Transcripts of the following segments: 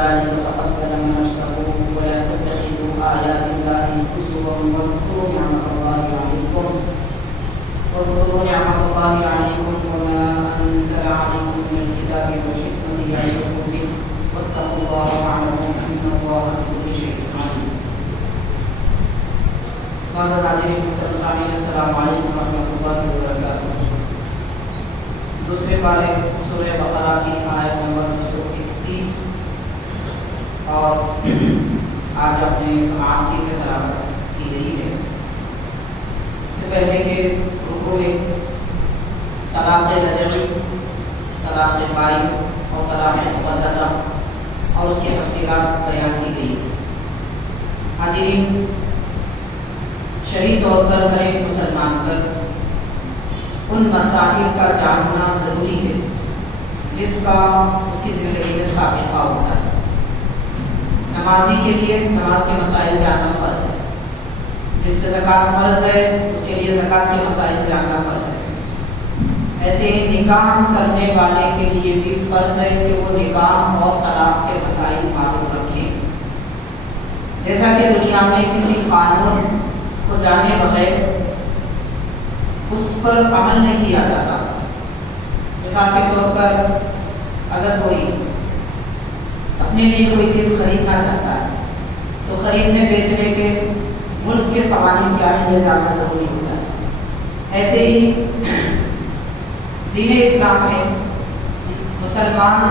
ذلك فقد ظلم نفسه ولا تتخذوا آيات الله هزوا واذكروا نعمة الله عليكم وما أنزل عليكم من الكتاب والحكمة يعظكم به واتقوا الله واعلموا أن الله بكل شيء عليم. معزز حاضرین محترم سامعین، السلام علیکم ورحمۃ اللہ وبرکاتہ۔ دوسرے پارے سورہ بقرہ کی آیت نمبر 231 اور آج اپنے سماعت کی تلاوت کی گئی ہے۔ اس سے پہلے کہ رکوع طلاق رجعی، طلاق بائن اور طلاق مقدسہ اور اس کی تفصیلات بیان کی گئی۔ حاضرین، شرعی طور پر ہر ایک مسلمان پر ان مسائل کا جاننا ضروری ہے جس کا اس کی زندگی میں سابقہ ہوتا ہے۔ نمازی کے لیے نماز کے مسائل جاننا فرض ہے، جس پہ زکوٰۃ فرض ہے اس کے لیے زکوٰۃ کے مسائل جاننا فرض ہے۔ ایسے ہی نکاح کرنے والے کے لیے بھی فرض ہے کہ وہ نکاح اور طلاق کے مسائل معلوم رکھیں۔ جیسا کہ دنیا میں کسی قانون کو جانے بغیر اس پر عمل نہیں کیا جاتا۔ مثال کے طور پر اگر کوئی اپنے لیے کوئی چیز خریدنا چاہتا ہے تو خریدنے بیچنے کے ملک کے قوانین کیا ہیں یہ جاننا ضروری ہوتا ہے۔ ایسے ہی دین اسلام میں مسلمان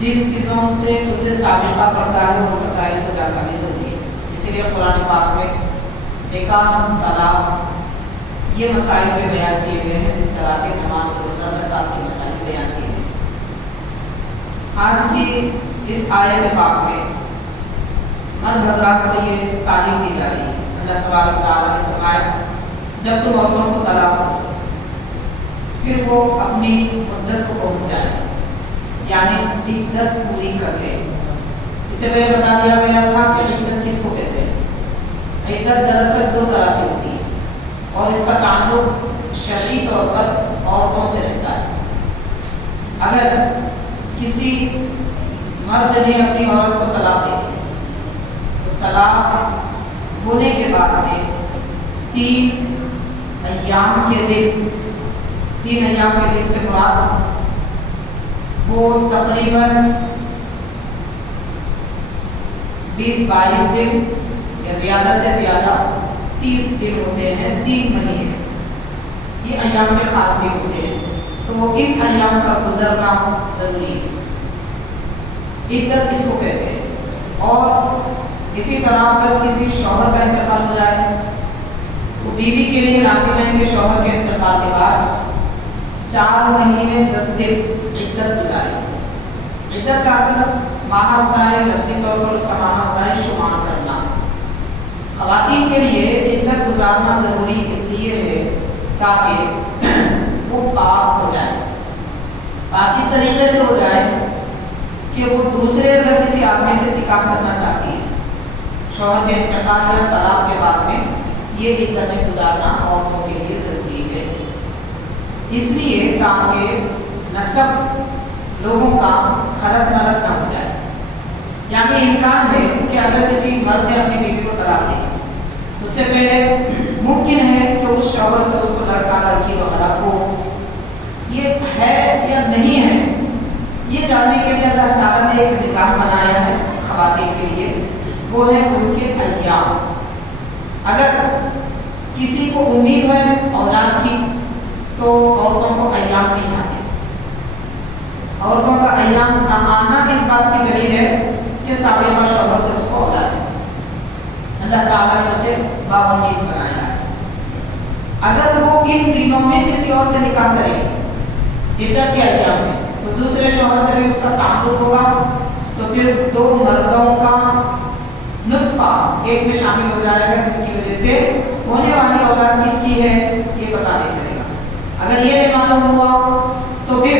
جن چیزوں سے اسے سابقہ پڑتا ہے وہ مسائل کو جاننا بھی ضروری ہے۔ اسی لیے قرآن پاک میں نکاح، طلاق یہ مسائل میں بیان کیے گئے ہیں، جس طرح کے نماز، روزہ، زکوٰۃ کے مسائل بیان کیے گئے۔ آج کی اس آیت پاک میں مرد حضرات کو یہ تعلیم دی جا رہی ہے۔ اللہ تبارک تعالیٰ نے فرمایا جب تم عورتوں کو طلاق دو پھر وہ اپنی مدت کو پہنچ جائے، یعنی عدت پوری کر دے۔ اس سے پہلے بتا دیا گیا تھا کہ عدت کس کو کہتے ہیں۔ عدت دراصل دو طرح کی ہوتی ہے اور اس کا تعلق شرعی طور پر عورتوں سے رہتا ہے۔ اگر کسی مرد نے اپنی عورت کو طلاق دے دی تو طلاق ہونے کے بعد میں 3 ایام کے دن سے مراد وہ تقریباً 20-22 دن یا زیادہ سے زیادہ 30 دن ہوتے ہیں، 3 مہینے یہ ایام کے خاص دن ہوتے ہیں، تو ان ایام کا گزرنا ضروری ہے۔ عدت اس کو کہتے ہیں۔ اور اسی طرح اگر کسی شوہر کا انتقال ہو جائے تو بیوی کے لیے لازم ہے کہ شوہر کے انتقال کے بعد 4 مہینے 10 دن عدت گزارے۔ عدت کا اصل معنی ہوتا ہے، لفظی طور پر اس کا معنی ہوتا ہے شمار کرنا۔ خواتین کے لیے عدت گزارنا ضروری اس لیے ہے تاکہ وہ پاک ہو جائے۔ پاک اس طریقے سے ہو جائے کہ وہ دوسرے اگر کسی آدمی سے نکاح کرنا چاہتی ہے شوہر کے انتقال یا طلاق کے بعد میں، یہ عدتیں گزارنا عورتوں کے لیے ضروری ہے، اس لیے تاکہ نسب لوگوں کا خلط ملط نہ ہو جائے۔ یعنی امکان ہے کہ اگر کسی مرد نے اپنی بیوی کو طلاق دی اس سے پہلے ممکن ہے کہ اس شوہر سے اس کو لڑکا لڑکی وغیرہ ہو، یہ ہے یا نہیں ہے یہ جاننے کے لیے اللہ تعالیٰ نے ایک نظام بنایا ہے خواتین کے لیے، وہ ہے ان کے ایام۔ اگر کسی کو امید ہے اولاد کی تو عورتوں کو ایام نہیں آتے۔ عورتوں کا ایام نہ آنا اس بات کی دلیل ہے کہ سابقہ شوہر سے اس کو اولاد ہے، اللہ تعالیٰ نے اسے باامید بنایا ہے۔ اگر وہ ان دنوں میں کسی اور سے نکاح کرے عدت کے ایام میں تو دوسرے شوہر سے بھی اس کا تعلق ہوگا، تو پھر 2 مردوں کا نطفہ ایک میں شامل ہو جائے گا، جس کی وجہ سے ہونے والی اولاد کس کی ہے یہ پتہ نہیں چلے گا۔ اگر یہ نہیں معلوم ہوا تو پھر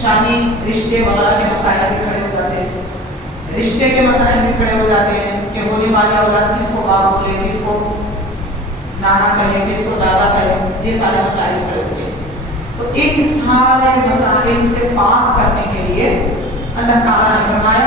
شادی، رشتے وغیرہ کے مسائل بھی کھڑے ہو جاتے ہیں، رشتے کے مسائل بھی کھڑے ہو جاتے ہیں کہ ہونے والی اولاد کس کو باپ بولے، کس کو نانا کہے، کس کو دادا کہے، یہ سارے مسائل کھڑے ہوتے ہیں۔ تو ان سارے مسائل سے پاک کرنے کے لیے اللہ تعالیٰ نے فرمایا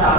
4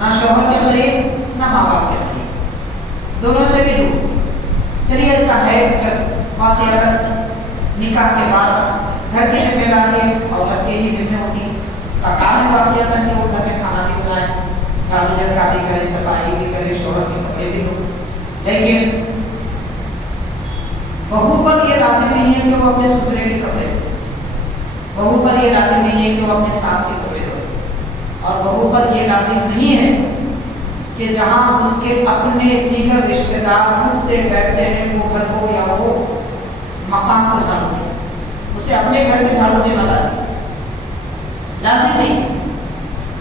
نہ شوہر کے قریب نہ ماں باپ کے قریب، دونوں سے بھی دور۔ چلیے ایسا ہے جب واقعہ نکاح کے بعد گھر کی ذمہ داری عورت کے ہی ذمہ ہوتی، اس کا کام واقعہ کہ وہ گھر میں کھانا بھی بنائے، جھاڑو جھٹکا بھی کرے، صفائی بھی کرے، شوہر کے کپڑے بھی دھو، لیکن بہو پر یہ لازم نہیں ہے کہ وہ اپنے سسرے کے کپڑے دھو، بہو پر یہ لازم نہیں ہے کہ وہ اپنے ساس کے کپڑے دھو، اور بہو پر یہ لازم نہیں ہے کہ جہاں اس کے اپنے دیگر رشتہ دار اٹھتے بیٹھتے ہیں وہ گھر کو یا وہ مقام کو جھاڑو دے، اسے اپنے گھر کے جھاڑو دینا لازم نہیں،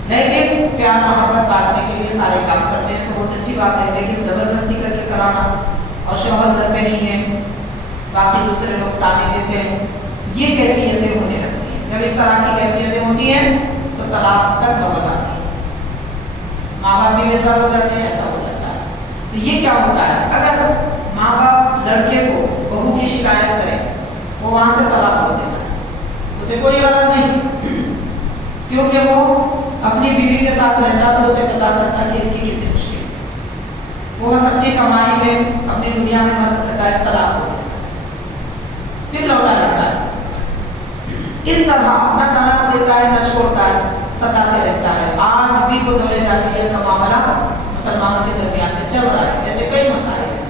لیکن پیار محبت بانٹنے کے لیے سارے کام کرتے ہیں تو بہت اچھی بات ہے، لیکن زبردستی کر کے کرانا اور شوہر گھر پہ نہیں ہے باقی دوسرے لوگ تانے دیتے ہیں، یہ کیفیتیں ہونے لگتی ہیں۔ جب اس طرح کی کیفیتیں ہوتی ہیں تو طلاق تک نوبت آتی ہے، ماں باپ بھی ویسا ہو جاتے ہیں، ایسا ہو جاتا ہے۔ تو یہ کیا ہوتا ہے، اگر ماں باپ لڑکے کو بہو کی شکایت کرے وہ وہاں سے طلاق ہو دیتا ہے، اسے کوئی غرض نہیں، کیونکہ وہ اپنی بیوی کے ساتھ رہتا تو اسے پتا چلتا کہ اس کی کتنی مشکل، وہ بس اپنی کمائی میں اپنی دنیا میں مست رہتا ہے، طلاق ہو دیتا ہے، پھر لوٹا جاتا ہے، اس طرح نہ طلاق دیتا ہے نہ چھوڑتا ہے، ستاتے رہتا ہے۔ آج بھی تو دولے جاہلیت کا معاملہ مسلمانوں کے درمیان میں چل رہا ہے، ایسے کئی مسائل ہیں،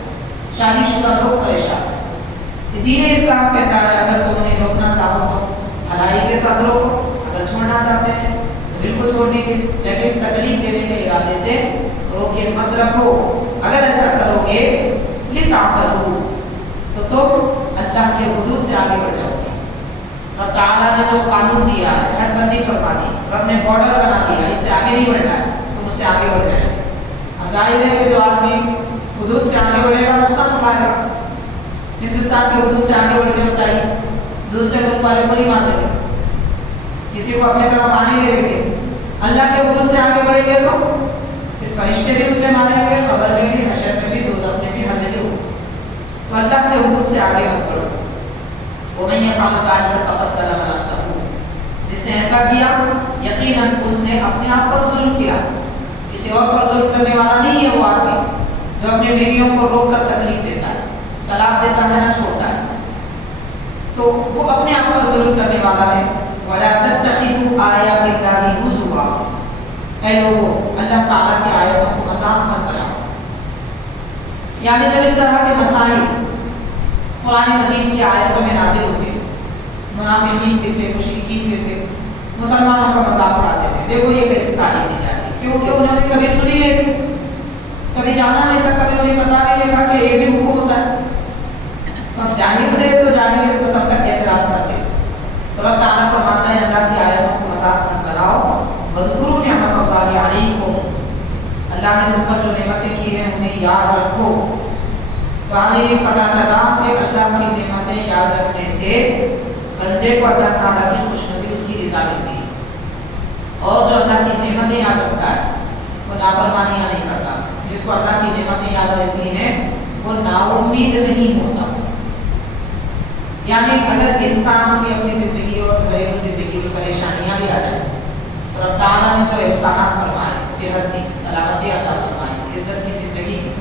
شادی شدہ لوگ پریشان ہیں۔ دین اسلام کہتا ہے اگر تم انہیں روکنا چاہو تو بھلائی کے ساتھ روکو، اگر چھوڑنا چاہتے ہیں تو بالکل چھوڑ دیجیے، لیکن تکلیف دینے کے ارادے سے روکے مت رکھو، اگر ایسا کرو گے لتعتدوا تو تم اللہ کے حدود سے آگے بڑھ جاؤ گے۔ اور تعالیٰ نے جو قانون دیا ہے حد بندی فرما دی، رب نے بارڈر بنا دیا، اس سے آگے نہیں بڑھنا ہے، تم اس سے آگے بڑھ جائے۔ اب ظاہر ہے کہ جو آدمی حدود سے آگے بڑھے گا نقصان پائے گا۔ ہندوستان کے حدود سے آگے بڑھ کے بتائیے، دوسرے ملک والے کو نہیں مانتے گے، کسی کو اپنے طرف آنے دیں گے، اللہ کے حدود سے آگے بڑھیں گے تو پھر فرشتے بھی اسے مانیں گے، قبر میں بھی، حشر میں بھی، دوزخ میں بھی حاضری ہو۔ تو اللہ کے حدود سے آگے مت بڑھو۔ وَمَن يَفْعَلْ ذَلِكَ فَقَدْ ظَلَمَ نَفْسَهُ، جس نے ایسا کیا یقیناً اس نے اپنے آپ پر ظلم کیا، کسی اور پر ظلم کرنے والا نہیں ہے وہ آدمی جو اپنی بیویوں کو روک کر تکلیف دیتا ہے، طلاق دیتا ہے نہ چھوڑتا ہے، تو وہ اپنے آپ پر ظلم کرنے والا ہے۔ وَلَا تَتَّخِذُوا آيَاتِ اللَّهِ هُزُوًا، اے لوگو اللہ تعالیٰ کی آیتوں کو مذاق مت بناؤ، یعنی جب اس طرح کے مسائل قرآن مجید کی آیتوں میں نازل ہوتے، منافقین بھی تھے، مشرکین بھی تھے، مسلمانوں کا مذاق اڑاتے تھے، دیکھو یہ کیسی تعلیم دی جاتی ہے، کیونکہ انہوں نے کبھی سنی نہیں تھی، کبھی جانا نہیں تھا، کبھی انہیں پتا نہیں تھا کہ یہ بھی حکم ہوتا ہے۔ اب جاہل تھے تو جاہل اس قسم کا اعتراض کرتے، تو اللہ تعالیٰ فرماتا ہے اللہ کی آیتوں کو مذاق مت بناؤ، واذکروا نعمت اللہ علیکم، اللہ نے تم پر جو نعمتیں کی ہیں انہیں یاد رکھو۔ تو آج یہ پتہ چلا کہ اللہ کی نعمتیں یاد رکھنے سے بندے کو اللہ تعالیٰ کی خوشنودی اس کی رضا ملتی ہے، اور جو اللہ کی نعمتیں یاد رکھتا ہے وہ نافرمانیاں نہیں کرتا، جس کو اللہ کی نعمتیں یاد رہتی ہیں وہ نا امید نہیں ہوتا۔ یعنی اگر انسان کی اپنی زندگی اور گھریلو زندگی میں پریشانیاں بھی آ جائیں تو رب تعالیٰ نے جو احسانات فرمائے، صحت دی، سلامتی عطا فرمائی، عزت کی زندگی کی،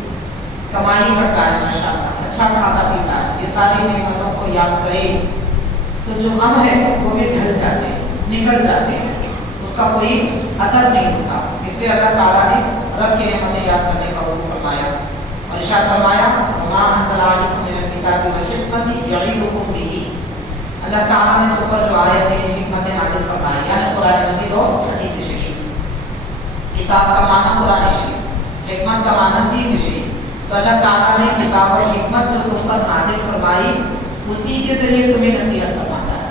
کمائی کرتا ہے ماشاءاللہ، اچھا کھاتا پیتا ہے، یہ ساری نعمتوں کو یاد کرے تو جو غم ہے وہ بھی ڈھل جاتے ہیں، نکل جاتے ہیں، اس کا کوئی اثر نہیں ہوتا۔ اس لیے اللہ تعالیٰ نے رب کی نعمتیں یاد کرنے کا حکم فرمایا اور ارشاد فرمایا وَمَا أَنزَلَ عَلَيْكُم مِّنَ الْكِتَابِ وَالْحِكْمَةِ يَعِظُكُم بِهِ، اللہ تعالیٰ نے تم پر جو آیتیں حکمتیں نازل فرمائی، یعنی قرآن مجید اور حدیث شریف۔ کتاب کا معنی قرآن شریف، حکمت کا معنی حدیث شریف، تو اللہ تعالیٰ نے کتاب اور حکمت جو تم پر نازل فرمائی اسی کے ذریعے تمہیں نصیحت فرماتا ہے۔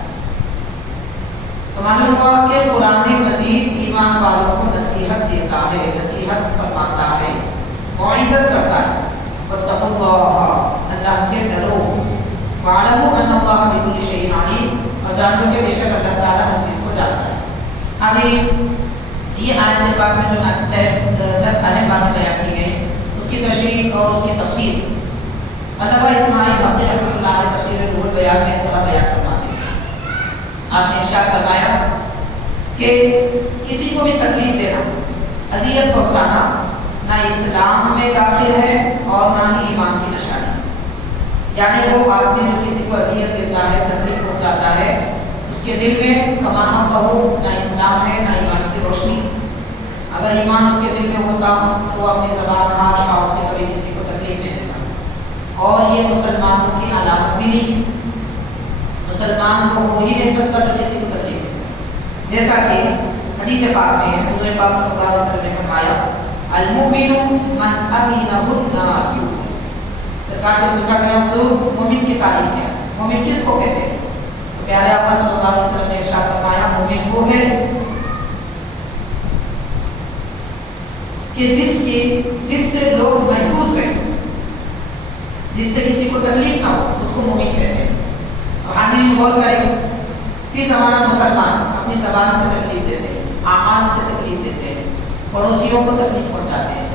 تو معلوم ہوا کہ قرآن مجید ایمان والوں کو نصیحت دیتا ہے، نصیحت فرماتا ہے، موعظت کرتا ہے۔ واتقوا اللہ، اللہ سے ڈرو، وَاعْلَمُوا أَنَّ اللَّهَ بِكُلِّ شَيْءٍ عَلِيمٌ، اور جان لو کہ بے شک اللہ تعالیٰ ہر چیز کو جانتا ہے۔ آگے یہ آیت کے بعد میں جو چند اہم باتیں بیان کی گئی اس کی تشریح اور اس کی تفسیر علامہ اسماعیل حقی رحمۃ اللہ علیہ تفسیر روح البیان میں اس طرح بیان فرماتے ہیں۔ آپ نے ارشاد فرمایا کہ کسی کو بھی تکلیف دینا اذیت پہنچانا نہ اسلام میں داخل ہے اور نہ ہی ایمان کی نشانی. یعنی وہ آدمی جو کسی کو اذیت دیتا ہے، تکلیف پہنچاتا ہے، اس کے دل میں کما ہم کہو نہ اسلام ہے نہ ایمان کی روشنی. اگر ایمان اس کے دل میں ہوتا تو وہ اپنی زبان ہاتھ پاؤں سے کبھی کسی کو تکلیف نہیں دیتا. اور یہ مسلمانوں کی علامت بھی نہیں ہے. مسلمان کو ہو ہی نہیں سکتا جو کسی کو تکلیف دے. جیسا کہ حدیث پاک میں حضور پاک صلی اللہ علیہ وسلم نے فرمایا المؤمن من امینہ الناس. سرکار سے پوچھا گیا حضور مومن کی تعریف کیا ہے؟ مومن کس کو کہتے ہیں؟ تو پیارے آقا صلی اللہ علیہ وسلم نے ارشاد فرمایا مومن وہ ہے کہ جس سے لوگ محفوظ رہیں، جس سے کسی کو تکلیف نہ ہو، اس کو مومن کہتے ہیں. حاضرین غور کریں، فی زمانہ مسلمان اپنی زبان سے تکلیف دیتے ہیں، اعمال سے تکلیف دیتے ہیں، پڑوسیوں کو تکلیف پہنچاتے ہیں،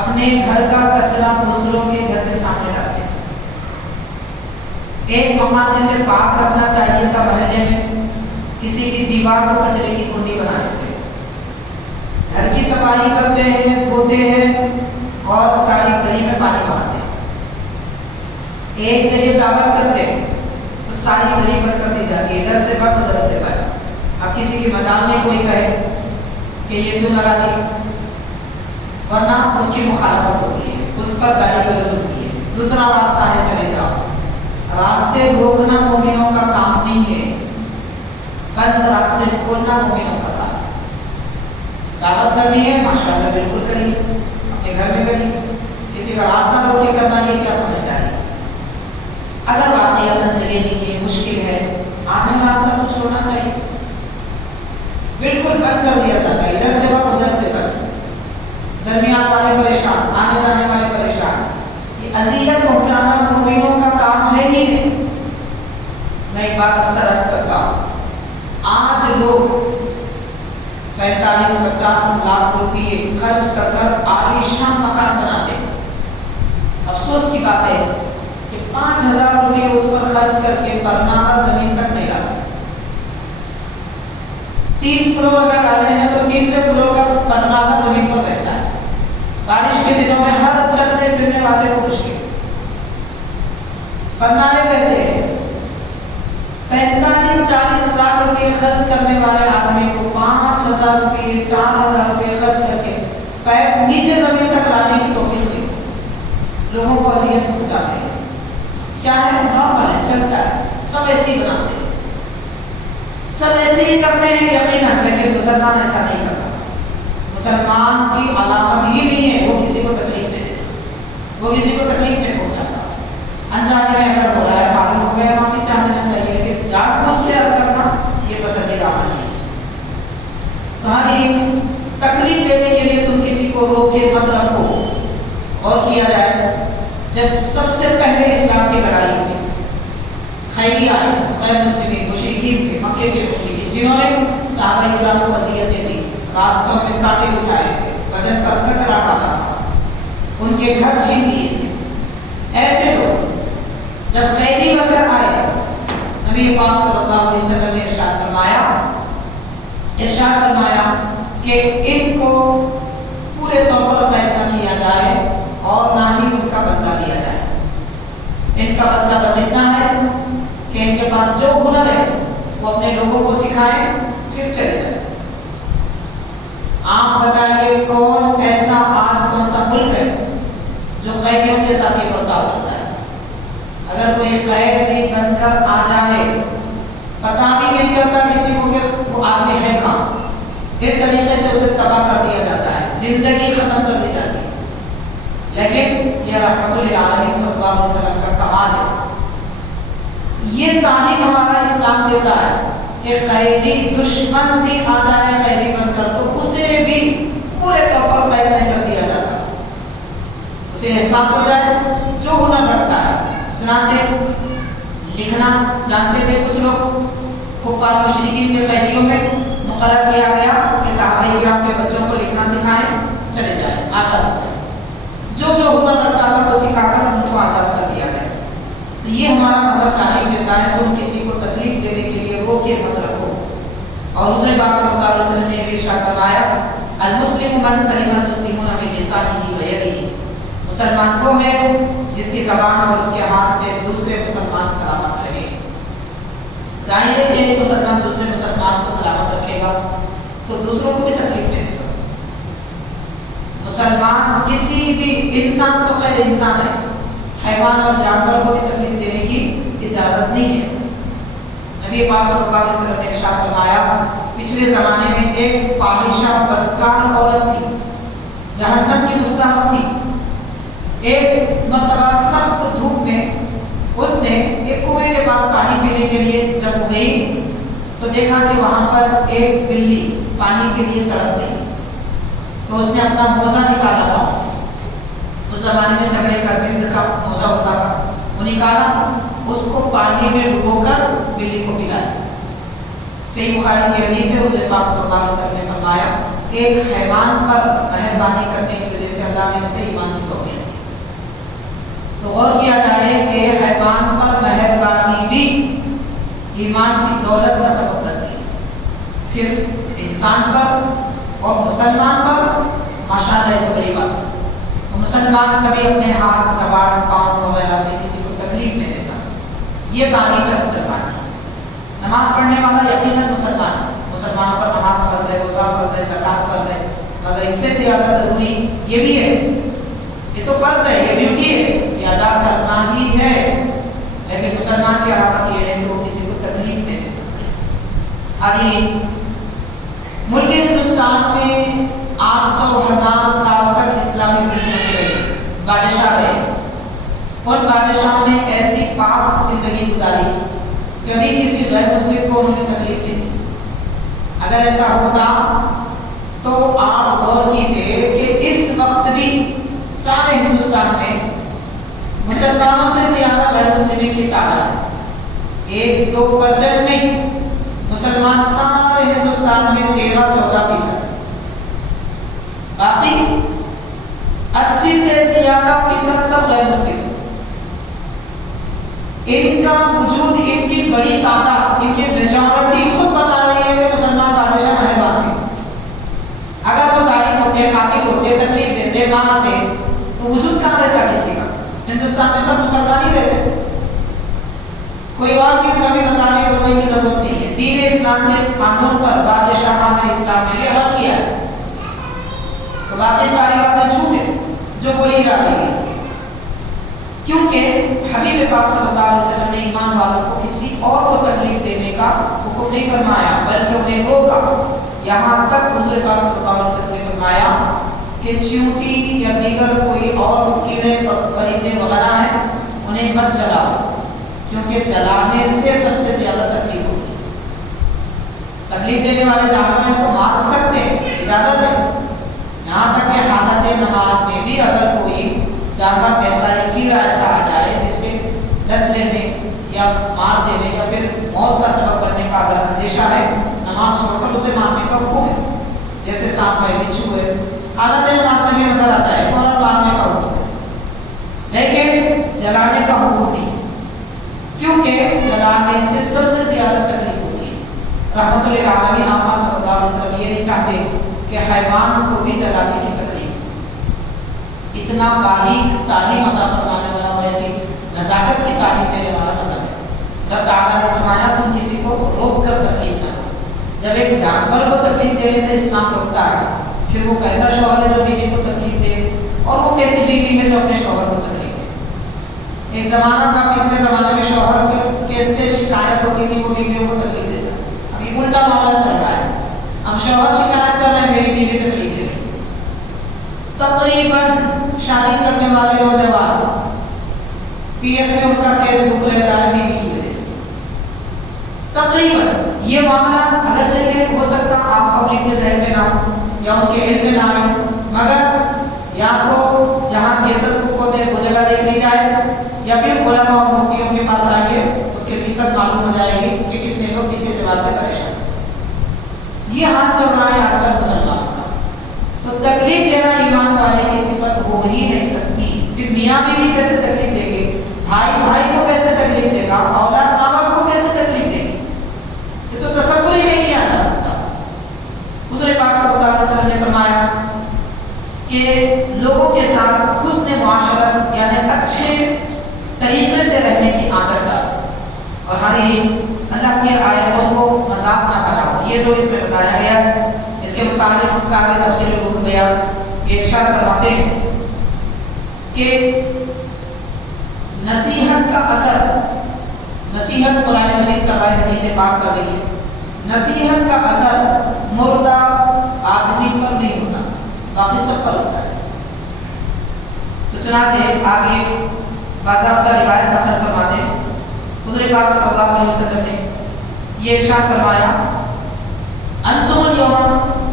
اپنے گھر کا کچرا دوسروں کے گھر کے سامنے ڈالتے ہیں. ایک مکان جسے پاک رکھنا چاہیے تھا محلے میں، کسی کی دیوار کو کچرے کی کنڈی بنا دیتے ہیں. گھر کی صفائی کرتے ہیں، دھوتے ہیں اور ساری گلی میں پانی بہاتے ہیں. ایک جگہ دعوت کرتے ہیں تو ساری گلی بند کر دی جاتی ہے، ادھر سے بند ادھر سے بند. اب کسی کی مجال میں کوئی کہے کہ یہ کیوں لگا دی، ورنہ اس کی مخالفت ہوتی ہے، اس پر گالی گلوچ ہوتی ہے. دوسرا راستہ ہے چلے جاؤ. راستے روکنا مومنوں کا کام نہیں ہے، بند راستے کھولنا مومنوں کا کام. دعوت کرنی ہے ماشاءاللہ بالکل کریے، اپنے گھر میں کریے. کسی کا راستہ روک کے کرنا یہ کیا سمجھداری ہے؟ اگر واقعات جگہ نہیں ہے، مشکل ہے، آدھا راستہ تو چھوڑنا چاہیے. بالکل بند کر دیا جاتا ہے، ادھر سے بند ادھر سے بند. درمیان والے پریشان، آنے جانے والے پریشان. یہ اذیت پہنچانا مومنوں کا کام ہے ہی نہیں. میں ایک بات اکثر عرض کرتا ہوں، آج لوگ 45-50 لاکھ روپئے خرچ کر عالیشان مکان بناتے ہیں. افسوس کی بات ہے کہ 5000 روپئے اس پر خرچ کر کے برنامہ زمین تک نہیں لاتے. 3 فلور اگر ڈالے ہیں تو تیسرے فلور کا برنامہ زمین پر بیٹھتا ہے. بارش کے دنوں میں ہر چلنے پھرنے والے کو مشکل. برنامے کہتے ہیں 45-40 لاکھ روپئے خرچ کرنے والے آدمی کو 5000 روپئے 4000 روپئے خرچ کر کے پیر نیچے زمین تک لانے کی توفیق نہیں. لوگوں کو اذیت پہنچاتے ہیں. کیا ہے؟ نارمل ہے، چلتا ہے، سب ایسے ہی بناتے ہیں، سب ایسے ہی کرتے ہیں یقیناً. لیکن مسلمان ایسا نہیں کرتا. مسلمان کی علامت ہی نہیں ہے وہ کسی کو تکلیف نہیں دیتا، وہ کسی کو تکلیف نہیں پہنچاتا. انجانے میں اگر ہو رہا ہے، معلوم ہو گیا، معافی چاہ لینا چاہیے، لیکن جان بوجھ کے عرض کرنا یہ پسندیدہ عمل نہیں ہے. تمہاری تکلیف دینے کے لیے تم کسی کو روکے مت رکھو. اور کیا جائے، جب سب سے پہلے اسلام کی لڑائی ہوئی، خیری آئے، غیر مسلمین مشرکین تھے، مکے کے مشرکین، جنہوں نے صحابہ کرام کو اذیتیں دی، راستوں میں کانٹے بچھائے تھے، بدن پر کچرا ڈالا، ان کے گھر چھین دیے تھے. ایسے لوگ جب قیدی بن کر آئے، نبی پاک صلی اللہ علیہ وسلم نے ارشاد فرمایا کہ ان کو پورے طور پر قید نہ کیا جائے اور نہ ہی ان کا بدلہ لیا جائے. ان کا بدلہ بس اتنا ہے کہ ان کے پاس جو ہنر ہے وہ اپنے لوگوں کو سکھائیں، پھر چلے جائیں. آپ بتائیے کون ایسا آج کون سا ملک ہے جو قیدیوں کے ساتھ یہ برتاؤ کرتا ہے؟ اگر کوئی قیدی بن کر آ جائے، پتہ بھی نہیں چلتا کسی کو کہ وہ آدمی ہے کہاں. اس طریقے سے اسے تباہ کر دیا جاتا ہے، زندگی ختم کر دی جاتی ہے. لیکن یہ رحمت للعالمین صلی اللہ علیہ وسلم کا کمال ہے. یہ تعلیم ہمارا اسلام دیتا ہے کہ قیدی دشمن بھی آ جائے قیدی بن کر تو اسے بھی پورے طور پر قید نہیں کر دیا جاتا. اسے احساس ہو جائے جو ہنر رکھتا ہے. چنانچہ لکھنا جانتے تھے کچھ لوگ، کفار مشرکین کے قیدیوں میں مقرر کیا گیا کہ صحابہ کرام کے بچوں کو لکھنا سکھائیں، چلے جائیں، آزاد ہو جائیں. جو ہنر رکھتا تھا وہ سکھا کر ان کو آزاد کر دیا گیا. تو یہ ہمارا مذہب تعلیم دیتا ہے تم کسی کو تکلیف دینے کے لیے روکے مت رکھو. اور حضور پاک صلی اللہ علیہ وسلم نے بھی ارشاد فرمایا المسلم من سلم المسلمون من لسانه و یده، مسلمان کو ہے جس کی زبان اور اس کے ہاتھ سے دوسرے مسلمان سلامت رہے۔ ظاہر ہے کہ ایک مسلمان دوسرے مسلمان کو سلامت رکھے گا تو دوسروں کو بھی تکلیف نہیں دے گا۔ مسلمان کسی بھی انسان تو خیر انسان ہے، حیوان اور جانور کو بھی تکلیف دینے کی اجازت نہیں ہے۔ نبی پاک صلی اللہ علیہ وسلم نے ارشاد فرمایا، پچھلے زمانے میں ایک فاحشہ بدکار عورت تھی، جہنم کی مستحق تھی۔ ایک مرتبہ سخت دھوپ میں اس نے ایک کنویں کے پاس پانی پینے کے لیے جب وہ گئی تو دیکھا کہ وہاں پر ایک بلی پانی کے لیے تڑپ گئی، تو اس نے اپنا موزہ نکالا پاؤں سے۔ اس زمانے میں جھگڑے کا جلد کا موزہ ہوتا تھا، وہ نکالا، اس کو پانی میں ڈبو کر بلی کو پلایا۔ صحیح بخاری کی حدیث ہے، حضور پاک صلی اللہ علیہ وسلم نے فرمایا ایک حیوان پر مہربانی کرنے کی وجہ سے اللہ نے اسے ایمان کی توفیق دی۔ تو غور کیا جائے کہ حیوان پر مہربانی بھی ایمان کی دولت کا سبب کرتی ہے، پھر انسان پر اور مسلمان پر ماشاءاللہ ایک بڑی بات ہے۔ مسلمان کبھی اپنے ہاتھ، زبان، پاؤں وغیرہ سے کسی کو تکلیف نہیں دیتا، یہ تعریف ہے مسلمان کی۔ نماز پڑھنے والا یقیناً مسلمان ہے، مسلمان پر نماز فرض ہے، روزہ فرض ہے، زکوٰۃ فرض ہے، مگر اس سے زیادہ ضروری یہ بھی ہے، یہ تو فرض ہے، یہ ڈیوٹی ہے، یہ ادا کرنا ہی ہے، لیکن مسلمان کی علامت یہ ہے کہ وہ کسی کو تکلیف نہیں دیتا۔ آدھی ملک ہندوستان میں 800,000 سال تک اسلامی حکومت رہی، بادشاہ رہے، اور بادشاہوں نے ایسی پاک زندگی گزاری کبھی کسی غیر مسلم کو انہوں نے تکلیف نہیں دی۔ اگر ایسا ہوتا تو آپ غور کیجئے کہ اس وقت بھی سارے ہندوستان میں مسلمانوں سے زیادہ غیر مسلمین کی تعداد 1-2% نہیں، مسلمان سارے ہندوستان میں 13-14%، باقی 80 سے زیادہ فیصد سب غیر مسلم۔ ان کا وجود، ان کی بڑی تعداد، ان کی میجورٹی خود بتا رہی ہے کہ مسلمان بادشاہ مہربان تھے۔ اگر وہ ظالم ہوتے، قاتل ہوتے، تکلیف دیتے، مارتے تو وجود کہاں رہتا کسی کا؟ ہندوستان میں سب مسلمان ہی رہتے، کوئی اور چیز کبھی بتانے کو کوئی بھی ضرورت نہیں ہے۔ دین اسلام نے اس قانون پر بادشاہانہ اسلام نے بھی عمل کیا ہے، تو باقی ساری باتیں جھوٹ ہیں جو بولی جا رہی ہے، کیونکہ حبیب پاک صلی اللہ علیہ وسلم نے ایمان والوں کو کسی اور کو تکلیف دینے کا حکم نہیں فرمایا، بلکہ انہیں روکا۔ یہاں تک حضور پاک صلی اللہ علیہ وسلم نے فرمایا کہ چیونٹی یا دیگر کوئی اور کیڑے پرندے وغیرہ ہیں انہیں مت جلاؤ، کیونکہ جلانے سے سب سے زیادہ تکلیف ہوتی ہے۔ تکلیف دینے والے جانوروں کو مار سکتے ہیں، اجازت ہے، یہاں تک کہ حالت نماز میں بھی اگر کوئی جانور ایسا ہے، کیڑا ایسا آ جائے جس سے ڈس لینے یا مار دینے یا پھر موت کا سبب بننے کا اگر اندیشہ ہے، نماز چھوڑ کر اسے مارنے کا حکم ہے، جیسے سانپ ہے، بچھو ہے، حالت نماز میں بھی نظر آتا ہے، فوراً مارنے کا حکم ہے، لیکن جلانے کا حکم نہیں، کیونکہ جلانے سے سب سے زیادہ تکلیف ہوتی ہے۔ رحمت للعالمین آقا صلی اللہ علیہ وسلم یہ نہیں چاہتے کہ حیوان کو بھی جلانے کی تکلیف، اتنا باریک تعلیم عطا فرمانے والا اور ایسی نزاکت کی تعلیم دینے والا مذہب ہے۔ رب تعالیٰ نے فرمایا تم کسی کو روک کر تکلیف نہ دو۔ جب ایک جانور کو تکلیف دینے سے اسلام روکتا ہے، پھر وہ کیسا شوہر ہے جو بیوی کو تکلیف دے، اور وہ کیسی بیوی ہے جو اپنے شوہر کو تکلیف دے۔ ایک زمانہ تھا، پچھلے زمانے میں شوہر کے سے شکایت ہوتی تھی، وہ بیویوں کو تکلیف دیتا، ابھی الٹا معاملہ چل رہا ہے، اب شوہر شکایت کر رہے ہیں میری بیوی تکلیف دے رہی۔ تقریباً شادی کرنے والے نوجوان پی ایف میں ان کا کیس بک رہتا ہے بیوی کی وجہ سے۔ تقریباً یہ معاملہ اگر چاہیے ہو سکتا آپ پبلک کے ذہن میں نہ ہو یا ان کے علم میں نہ آئے، مگر یا تو جہاں کیسز بک ہوتے ہیں وہ جگہ دیکھ لی جائے، یا پھر علماء اور مفتیوں کے پاس آئیے، اس کے فیصد معلوم ہو جائے گی کہ کتنے لوگ کسی اعتبار سے پریشان ہیں۔ یہ حال چل رہا ہے آج کل مسلمانوں کا، تو تکلیف دینا ایمان والے کی صفت ہو ہی نہیں سکتی۔ پھر میاں بیوی کیسے تکلیف دے گے، بھائی بھائی کو کیسے تکلیف دے گا، اولاد ماں باپ کو کیسے تکلیف دے گی، یہ تو تصور ہی نہیں کیا جا سکتا۔ حضور پاک صلی اللہ علیہ وسلم نے فرمایا کہ لوگوں کے ساتھ حسن معاشرت یعنی اچھے طریقے سے رہنے کی عادت ڈالو، اور حاضرین اللہ کی آیتوں کو مذاق نہ بناؤ۔ یہ جو اس میں بتایا گیا اس کے متعلق صاحب تفسیر القرآن بیان یہ ارشاد فرماتے ہیں کہ نصیحت کا اثر، نصیحت قرآن مجید کا روایت حدیث پاک کر رہی ہے، نصیحت کا اثر مردہ آدمی پر نہیں ہوتا، باقی سب پر ہوتا ہے۔ تو چنانچہ آگے باضابطہ روایت نقل فرماتے ہیں حضور پاک صلی اللہ علیہ وسلم نے یہ ارشاد فرمایا انتم اليوم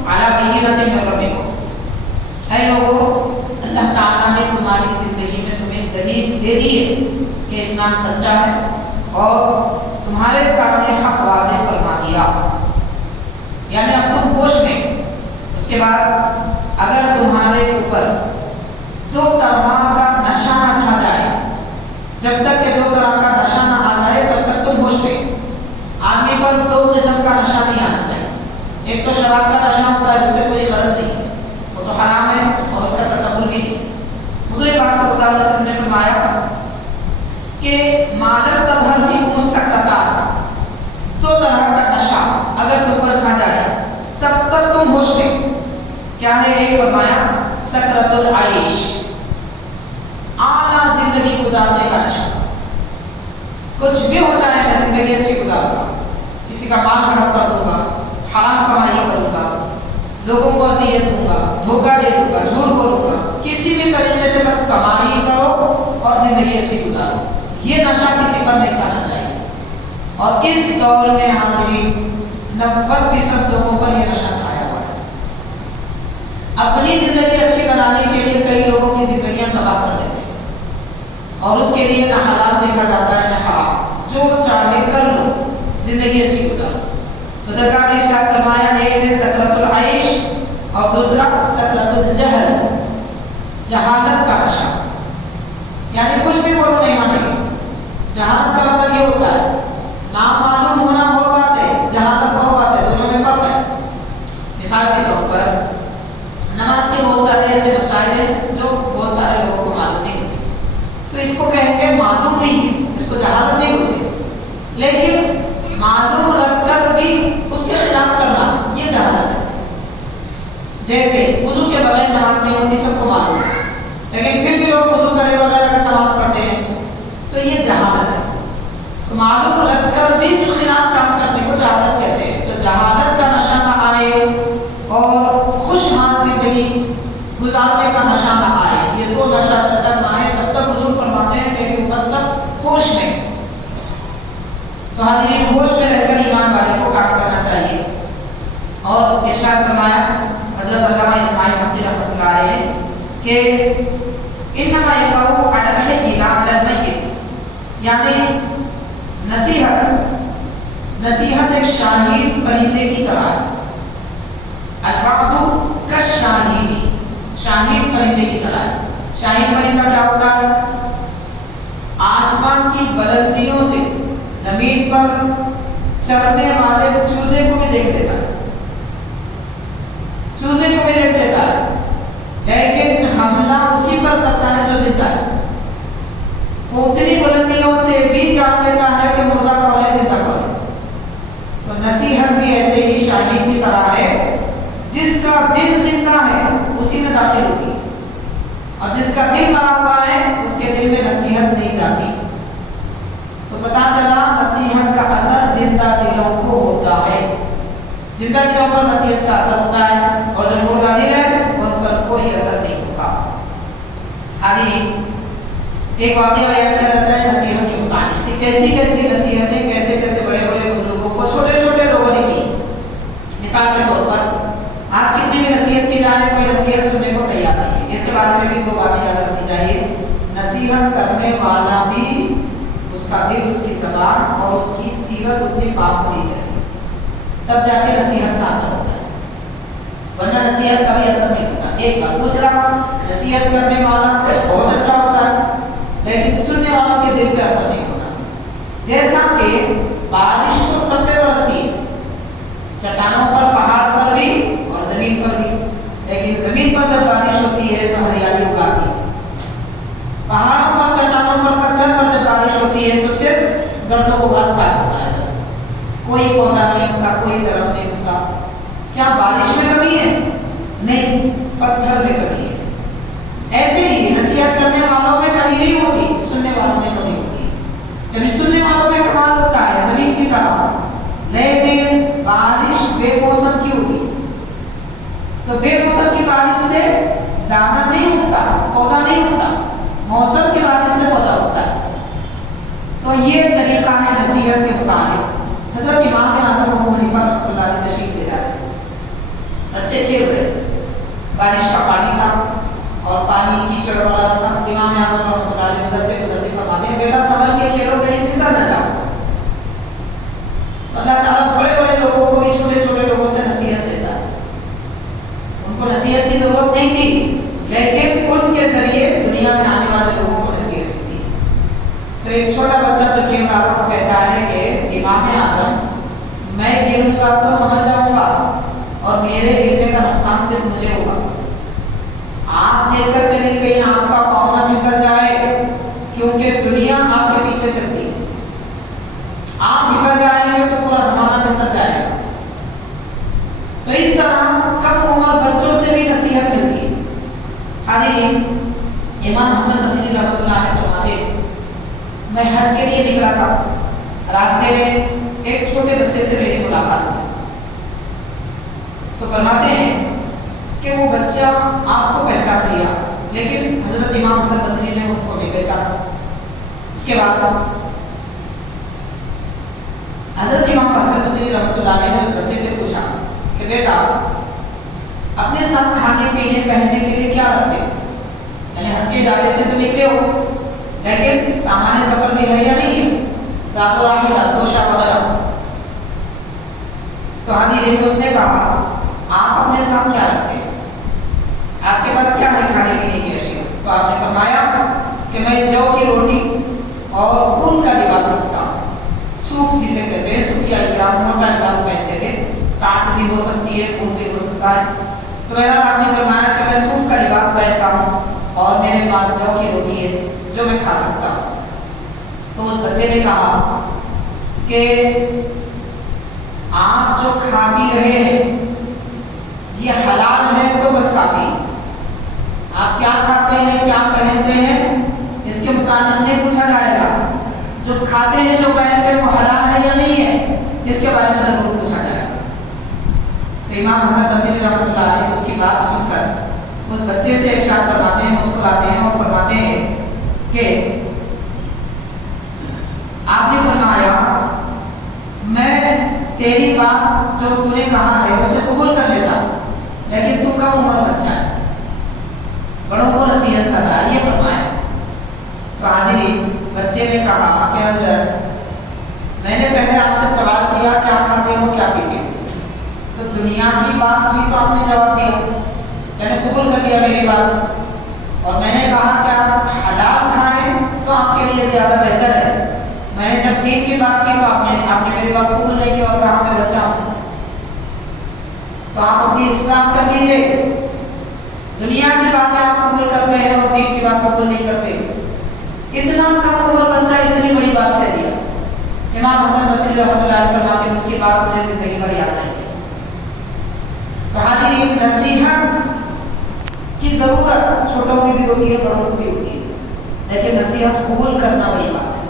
علی بینۃ من ربکم، اے لوگو اللہ تعالیٰ نے تمہاری زندگی میں تمہیں دلیل دے دی ہے کہ اسلام سچا ہے اور تمہارے سامنے حق واضح فرما دیا، یعنی اب تم ہوش میں۔ اس کے بعد اگر تمہارے اوپر دو طرح کا نشہ نہ چھا جائے، جب تک کہ دو طرح کا نشہ نہ آ جائے تب تک تم ہوش میں۔ آدمی پر دو قسم کا نشہ نہیں آنا چاہیے، ایک تو شراب کا نشہ ہوتا ہے جس سے کوئی غرض نہیں ہے، وہ تو حرام ہے اور اس کا تصور بھی نہیں۔ حضور پاک صلی اللہ علیہ وسلم نے فرمایا کہ مالک تظہر فیکم السکرتان، دو طرح کا نشہ اگر تم پر چھا جائے تب تک تم ہوش میں۔ کیا ہے؟ ایک فرمایا سکرت العیش، اعلیٰ زندگی گزارنے کا نشہ، کچھ بھی ہو جائے میں زندگی اچھی گزاروں گا، کسی کا مال ہڑپ کر دوں گا، حرام کمائی کروں گا، لوگوں کو اذیت دوں گا، دھوکہ دے دوں گا، جھوٹ بولوں گا، کسی بھی طریقے سے بس کمائی کرو اور زندگی اچھی گزارو، یہ نشہ کسی پر نہیں چھانا چاہیے۔ اور اس دور میں حاضرین 90% لوگوں پر یہ نشہ چھایا ہوا ہے۔ اپنی زندگی اچھی بنانے کے لیے کئی لوگوں کی زندگیاں تباہ کر دیتے ہیں اور اس کے لیے نہ حلال دیکھا جاتا ہے نہ حرام، جو چاہے کر لو، زندگی اچھی گزارو۔ تو سرکار نے ارشاد فرمایا ایک ہے سکرت العیش اور دوسرا سکرت الجہل، جہالت کا نشہ، یعنی کچھ بھی بولو نہیں مانیں گے۔ جہالت کا مطلب یہ ہوتا ہے نامعلوم ہونا اور بات ہے، جہالت اور بات ہے، دونوں میں فرق ہے۔ مثال کے طور پر نماز کے بہت سارے ایسے مسائل ہیں جو بہت سارے لوگوں کو معلوم نہیں ہوتے، تو اس کو کہیں گے معلوم نہیں ہے، اس کو جہالت نہیں ہوتی، لیکن معلوم رکھ کر بھی اس کے خلاف کرنا یہ جہالت ہے۔ جیسے وضو کے بغیر نماز نہیں ہوتی، سب کو معلوم ہے، لیکن پھر بھی لوگ وضو کرے بغیر اگر نماز پڑھتے ہیں تو یہ جہالت ہے۔ تو معلوم رکھ کر بھی جو خلاف کام کرنے کو جہالت کہتے ہیں۔ تو جہالت کا نشہ نہ آئے اور خوشحال زندگی گزارنے کا نشہ نہ آئے، یہ دو نشہ جب تک نہ آئے تب تک حضور فرماتے ہیں کہ امت سب ہوش میں۔ تو حاضرین ہوش میں رہ کر ایمان والے کو کام کرنا چاہیے۔ اور ارشاد فرمایا حضرت علامہ اسماعیل حقی رحمۃ اللہ علیہ کہ انما یقرؤ علی الحی لا علی المیت، یعنی نصیحت ایک شاہین پرندے کی طرح ہے، الوعد کالشاہین، شاہین پرندے کی طرح ہے۔ شاہین پرندہ کیا ہوتا ہے؟ آسمان کی بلندیوں سے زمین پر چرنے والے چوزے کو بھی دیکھ لیتا ہے، چوزے کو بھی دیکھ لیتا ہے، لیکن حملہ اسی پر کرتا ہے جو زندہ ہے۔ وہ اتنی بلندیوں سے بھی جان لیتا ہے کہ مردہ کون ہے زندہ کون ہے۔ تو نصیحت بھی ایسے ہی شاہین کی طرح ہے، جس کا دل زندہ ہے اسی میں داخل ہوتی ہے، اور جس کا دل مرا ہوا ہے اس کے دل میں نصیحت نہیں جاتی۔ تو پتہ چلا نصیحت کا اثر زندہ دلوں کو ہوتا ہے، زندہ دلوں پر نصیحت کا اثر ہوتا ہے، اور جو مردہ دل ہے ان پر کوئی اثر نہیں ہوتا۔ حاضرین ایک واقعہ بیان کیا جاتا ہے نصیحت کے متعلق کہ کیسی کیسی نصیحتیں کیسے کیسے بڑے بڑے بزرگوں کو چھوٹے چھوٹے لوگوں نے کی۔ مثال کے طور پر آج کتنی بھی نصیحت کی جائے کوئی نصیحت سننے کو تیار نہیں ہے۔ اس کے بارے میں بھی دو باتیں یاد رکھنی چاہیے، نصیحت کرنے والا بھی اس کا دل، اس کی زبان اور اس کی سیرت اتنی پاک ہونی چاہیے، تب جا کے نصیحت کا اثر ہوتا ہے، ورنہ نصیحت کا بھی اثر نہیں ہوتا۔ ایک بات، دوسرا نصیحت کرنے والا بہت اچھا ہوتا ہے لیکن سننے والوں کے دل پہ اثر نہیں ہوتا۔ جیسا کہ بارش تو سب پہ برستی ہے، چٹانوں پر، پہاڑ پر بھی اور کیا بارش میں کمی ہے؟ نہیں، پتھر میں کمی ہے۔ ایسے ہی نصیحت کرنے والوں میں کمی نہیں ہوتی، سننے والوں میں کمی ہوتی ہے۔ جب سننے والوں میں کمال ہوتا ہے زمین کی طرح، لیکن بارش بے موسم کی ہوتی، تو بے موسم کی بارش سے دانا نہیں اگتا، پودا نہیں اگتا، موسم کی بارش سے پودا اگتا ہے۔ تو یہ طریقہ ہے نصیحت کے متعلق۔ حضرت امام اعظم ابو حنیفہ رحمۃ اللہ علیہ تشریف لے جاتے ہیں، بچے کھیل رہے، بارش کا پانی تھا اور پانی کیچڑ والا تھا۔ امام اعظم رحمۃ اللہ علیہ گزرتے گزرتے فرماتے ہیں بیٹا سمجھ کے کھیلو، کہیں پھسل نہ جاؤ۔ اللہ تعالیٰ بڑے بڑے لوگوں کو بھی چھوٹے چھوٹے لوگوں سے نصیحت دیتا ہے۔ ان کو نصیحت کی ضرورت نہیں تھی، لیکن ان کے ذریعے دنیا میں آنے والے لوگوں کو نصیحت ملتی ہے۔ تو ایک چھوٹا بچہ جو کھیل رہا تھا کہتا ہے کہ امام اعظم میں گروں گا تو سمجھ جاؤں گا اور میرے گرنے کا نقصان صرف مجھے ہوگا۔ آپ دیکھ کر چلی گئی آپ کا پاؤں نہ پھسل جائے، کیونکہ دنیا آپ کے پیچھے چلتی ہے۔ آپ پھسل جائیں گے تو پورا زمانہ پھسل جائے گا۔ تو اس طرح کم عمر بچوں سے بھی نصیحت ملتی ہے۔ حاضرین، امام حسن بصری رحمۃ اللہ علیہ فرماتے میں حج کے لیے نکلا تھا، راستے میں ایک چھوٹے بچے سے میری ملاقات ہوئی، تو فرماتے ہیں کہ وہ بچہ آپ کو پہچان لیا، لیکن حضرت امام حسن بصری نے ان کو نہیں پہچانا۔ اس کے بعد حضرت امام حسن بصری رحمۃ اللہ علیہ نے اس بچے سے پوچھا کہ بیٹا اپنے ساتھ کھانے پینے پہننے کے لیے کیا رکھتے ہو؟ یعنی حج کے ارادے سے تو نکلے ہو، لیکن سامان سفر بھی ہے یا نہیں ہے، زاد و راحلہ دوشا وغیرہ۔ تو حاضرین اس نے کہا آپ اپنے ساتھ کیا رکھتے ہیں، آپ کے پاس کیا ہے کھانے پینے کی اشیاء؟ تو آپ نے فرمایا کہ میں جو کی روٹی اور اون کا لباس رکھتا ہوں، صوف جسے کہتے ہیں، صوفیہ اکرام موٹا لباس پہنتے تھے، کاٹ بھی ہو سکتی ہے، اون بھی ہو سکتا ہے۔ تو بہرحال آپ نے فرمایا کہ میں صوف کا لباس پہنتا ہوں اور میرے پاس جو کی روٹی ہے جو میں کھا سکتا ہوں۔ تو اس بچے نے کہا کہ آپ جو کھا پی رہے ہیں یہ حلال ہے تو بس کافی، آپ کیا کھاتے ہیں کیا پہنتے ہیں اس کے متعلق نہیں پوچھا جائے گا، جو کھاتے ہیں جو پہنتے ہیں وہ حلال ہے یا نہیں ہے اس کے بارے میں ضرور پوچھا جائے گا۔ تو امام حسن بصری رحمۃ اللہ علیہ اس کی بات سن کر اس بچے سے ارشاد فرماتے ہیں، مسکراتے ہیں اور فرماتے ہیں کہ آپ نے فرمایا میں تیری بات جو تو نے کہا ہے اسے قبول کر لیتا ہوں، لیکن تو کم عمر بچہ ہے، بڑوں کو نصیحت کر رہا ہے، یہ فرمایا۔ تو حاضرین بچے نے کہا کہ حضرت میں نے پہلے آپ سے سوال کیا کیا کھاتے ہو کیا پیتے ہو، تو دنیا کی بات تھی تو آپ نے جواب دیا، یعنی قبول کر لیا میری بات، اور میں نے کہا کہ آپ حلال کھائیں تو آپ کے لیے زیادہ بہتر ہے۔ میں نے جب دین کی بات کی تو آپ نے میری بات قبول نہیں کی اور کہا میں بچہ ہوں، تو آپ اپنی اصلاح کر لیجیے۔ دنیا کی باتیں آپ قبول کرتے ہیں اور دین کی بات قبول نہیں کرتے۔ اتنا کم عمر بچہ اتنی بڑی بات کہہ دیا۔ امام حسن بصری رحمۃ اللہ علیہ فرماتے ہیں اس کی بات مجھے زندگی بھر یاد رہے گی۔ تو حاضرین نصیحت کی ضرورت چھوٹوں کی بھی ہوتی ہے بڑوں کی بھی ہوتی ہے، لیکن نصیحت قبول کرنا بڑی بات ہے۔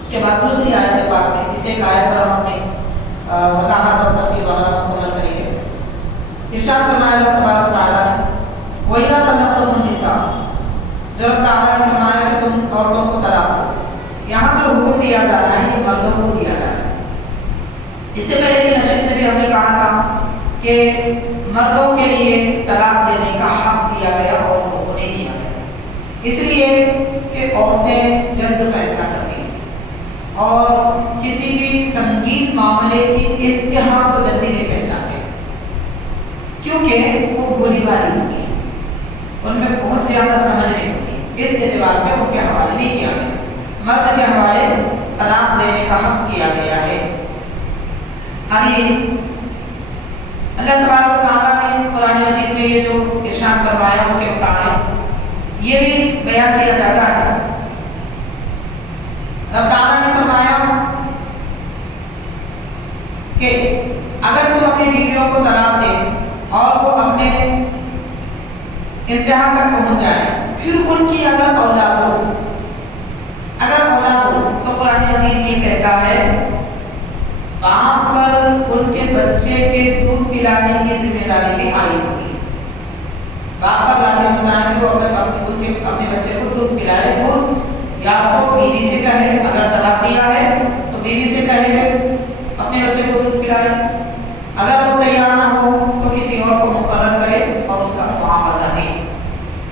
اس کے بعد دوسری آیت پاک میں اس ایک آیت پر ہم نے وضاحت اور تفصیل وغیرہ مکمل کریں گے۔ ارشاد فرمایا اللہ تبارک و تعالیٰ نے وَإِذَا طَلَّقْتُمُ النِّسَاءَ، جو رب تعالیٰ نے فرمایا کہ تم عورتوں کو طلاق دو، یہاں جو حکم دیا جا رہا ہے یہ مردوں کو دیا جا رہا ہے۔ اس سے پہلے کی نشست میں بھی ہم نے کہا تھا کہ مردوں کے لیے طلاق دینے کا حق دیا گیا اور عورتوں کو نہیں دیا گیا، اس لیے کہ عورتیں جلد فیصلہ کرتی ہیں اور کسی بھی سنگین معاملے کی انتہا کو جلدی نہیں پہچانتے، کیونکہ وہ بھولی بھالی ہوتی ہیں، ان میں بہت زیادہ سمجھ نہیں ہوتی، اس اعتبار سے ان کے حوالے نہیں کیا گیا۔ مرد کے حوالے طلاق دینے کا حق کیا گیا ہے۔ اللہ تبارک و تعالیٰ نے قرآن مجید میں یہ جو ارشاد فرمایا اس کے مطابق یہ بھی بیان کیا جاتا ہے۔ رب تعالیٰ نے فرمایا کہ اگر تم اپنی بیویوں کو طلاق انتہا تک پہنچ جائے. پھر ان کی اگر اولاد ہو تو قرآن مجید یہ کہتا ہے باپ پر ان کے بچے کے دودھ پلانے کی ذمہ داری بھی عائد ہوگی. باپ پر لازم ہوتا ہے کہ وہ اپنے بچے کو دودھ پلائے. دودھ یا تو بیوی سے کہے، اگر طلاق دیا ہے تو بیوی سے کہے کہ اپنے بچے کو دودھ پلائے. اگر وہ تیار نہ ہو تو کسی اور کو مقرر کرے اور اس کا معاوضہ دے.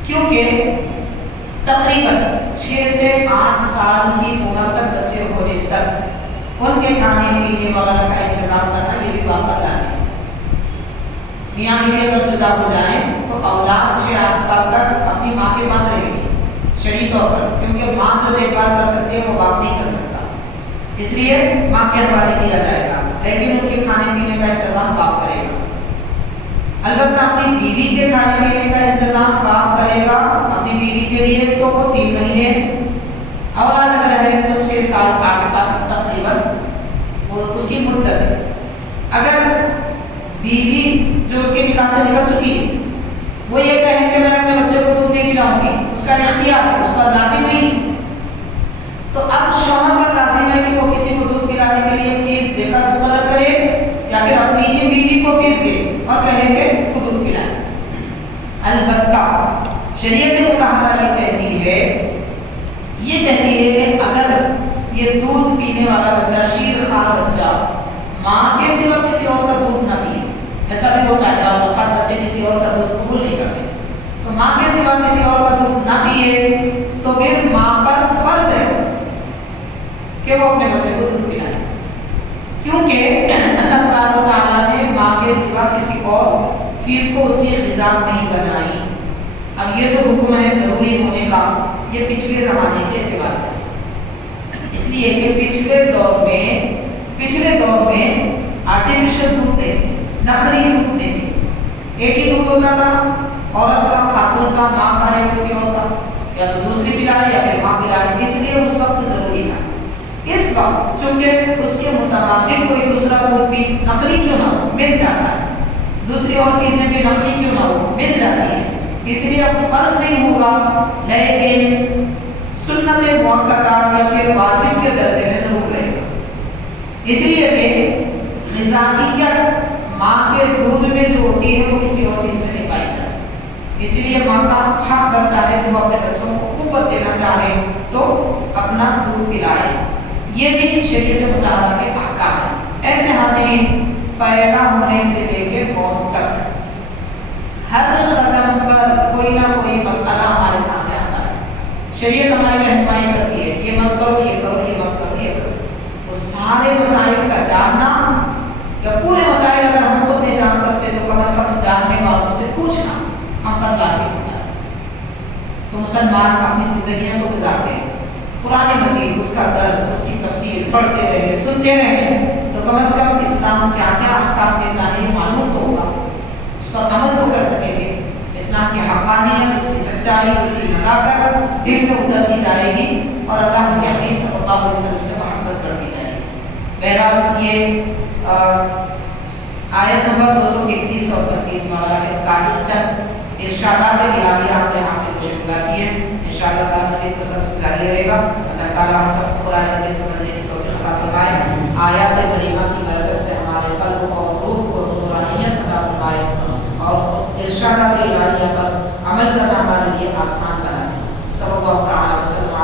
کیونکہ تقریباً 6 سے 8 سال کی عمر تک بچے ہونے تک ان کے کھانے پینے وغیرہ کا انتظام کرنا یہ بھی باپ پر لازم ہے. میاں بیوی اگر جدا ہو جائیں تو اولاد 6-8 سال تک اپنی ماں کے پاس رہے گی شرعی طور پر، کیونکہ ماں جو دیکھ بھال کر سکتی ہے وہ باپ نہیں کر سکتا، اس لیے ماں کے حوالے کیا جائے گا. لیکن ان کے کھانے پینے کا انتظام باپ کرے گا. البتہ اپنی بیوی کے کھانے پینے کا انتظام باپ کرے گا اپنی بیوی کے لیے. تو وہ 3 مہینے، اولاد اگر ہے تو 6 سال 8 سال تقریباً وہ اس کی مدت. اگر بیوی جو اس کے نکاح سے نکل چکی ہے وہ یہ کہے کہ میں اپنے بچے کو دودھ نہیں پلاؤں گی، اس کا اختیار ہے، اس پر لازم نہیں. تو اب شوہر پر لازم ہے کہ وہ کسی کو دودھ پلانے کے لیے فیس دے کر مقرر کرے یا پھر اپنی ہی بیوی کو فیس دے اور کہے کہ تو دودھ پلائے. البتہ شریعت مطہرہ یہ کہتی ہے کہ اگر یہ دودھ پینے والا بچہ شیر خوار بچہ ماں کے سوا کسی اور کا دودھ نہ پیے، ایسا بھی ہوتا ہے بعض اوقات بچے کسی اور کا دودھ قبول نہیں کرتے، تو ماں کے سوا کسی اور کا دودھ نہ پیے تو پھر ماں پر فرض ہے کہ وہ اپنے بچے کو دودھ پلائے. کیونکہ اللہ تبارک و تعالیٰ نے ماں کے سوا کسی اور چیز کو اس کی غذا نہیں بنائی. اب یہ جو حکم ہے ضروری ہونے کا یہ پچھلے زمانے کے اعتبار سے، اس لیے کہ پچھلے دور میں آرٹیفیشل دودھ نہیں تھے، نقلی دودھ نہیں تھے. ایک ہی دودھ ہوتا تھا، عورت کا، خاتون کا، ماں کا ہے کسی اور کا، یا تو دوسری پلائے یا پھر ماں پلائے. اس لیے اس وقت ضروری تھا. اس وقت چونکہ اس کے متبادل کوئی دوسرا دودھ بھی نقلی کیوں نہ ہو مل جاتا ہے، دوسری اور چیزیں بھی نقلی کیوں نہ ہو مل جاتی ہیں، اس لیے اب فرض نہیں ہوگا، لیکن سنت مؤکدہ یا پھر واجب کے درجے میں ضرور رہے گا. اس لیے کہ غذائیت ماں کے دودھ میں جو ہوتی ہے وہ کسی اور چیز میں نہیں پائی جاتی. اس لیے ماں کا حق بنتا ہے کہ وہ اپنے بچوں کو قوت دینا چاہے تو اپنا دودھ پلائے. یہ بھی شریعت مطالعہ کے احکام ہیں. ایسے حاضرین پیدا ہونے سے لے کے موت تک ہر قدم پر کوئی نہ کوئی مسئلہ ہمارے سامنے آتا ہے. شریعت ہماری رہنمائی کرتی ہے یہ مت کرو، یہ کرو، یہ مت کرو، یہ کرو. وہ سارے مسائل کا جاننا یا پورے مسائل اگر ہم خود نہیں جان سکتے تو کم از کم جاننے والوں سے پوچھنا ہم پر لازم ہوتا ہے. تو مسلمان اپنی زندگیاں کو گزارتے ہیں، قرآن مجید اس کا درس، اس کی تفسیر پڑھتے رہے، سنتے رہے، تو کم از کم اسلام کیا کیا احکام دیتا ہے یہ معلوم تو ہوگا، اس پر عمل تو کر سکیں گے. اسلام کی حقانیت، اس کی سچائی، اس کی نزاکت دل میں اترتی جائے گی اور اللہ اس کے حبیب صلی اللہ علیہ وسلم سے محبت کرتی جائے گی. بہرحال یہ آیت نمبر 231 اور 32 مولانا کے متعلق چند ارشادات الہیہ ہم نے آپ کے گوشے گزار کی ہیں. انشاءاللہ تعالیٰ مزید تسلسل جاری رہے گا. اللہ تعالیٰ ہم سب کو قرآن مجید سمجھنے کی توفیق عطا فرمائے. آیات کریمہ کی برکت سے ہمارے قلب اور روح کو نورانیت عطا فرمائے اور ارشادات الہیہ پر عمل کرنا ہمارے لیے آسان بنائے. صلی اللہ تعالیٰ وسلم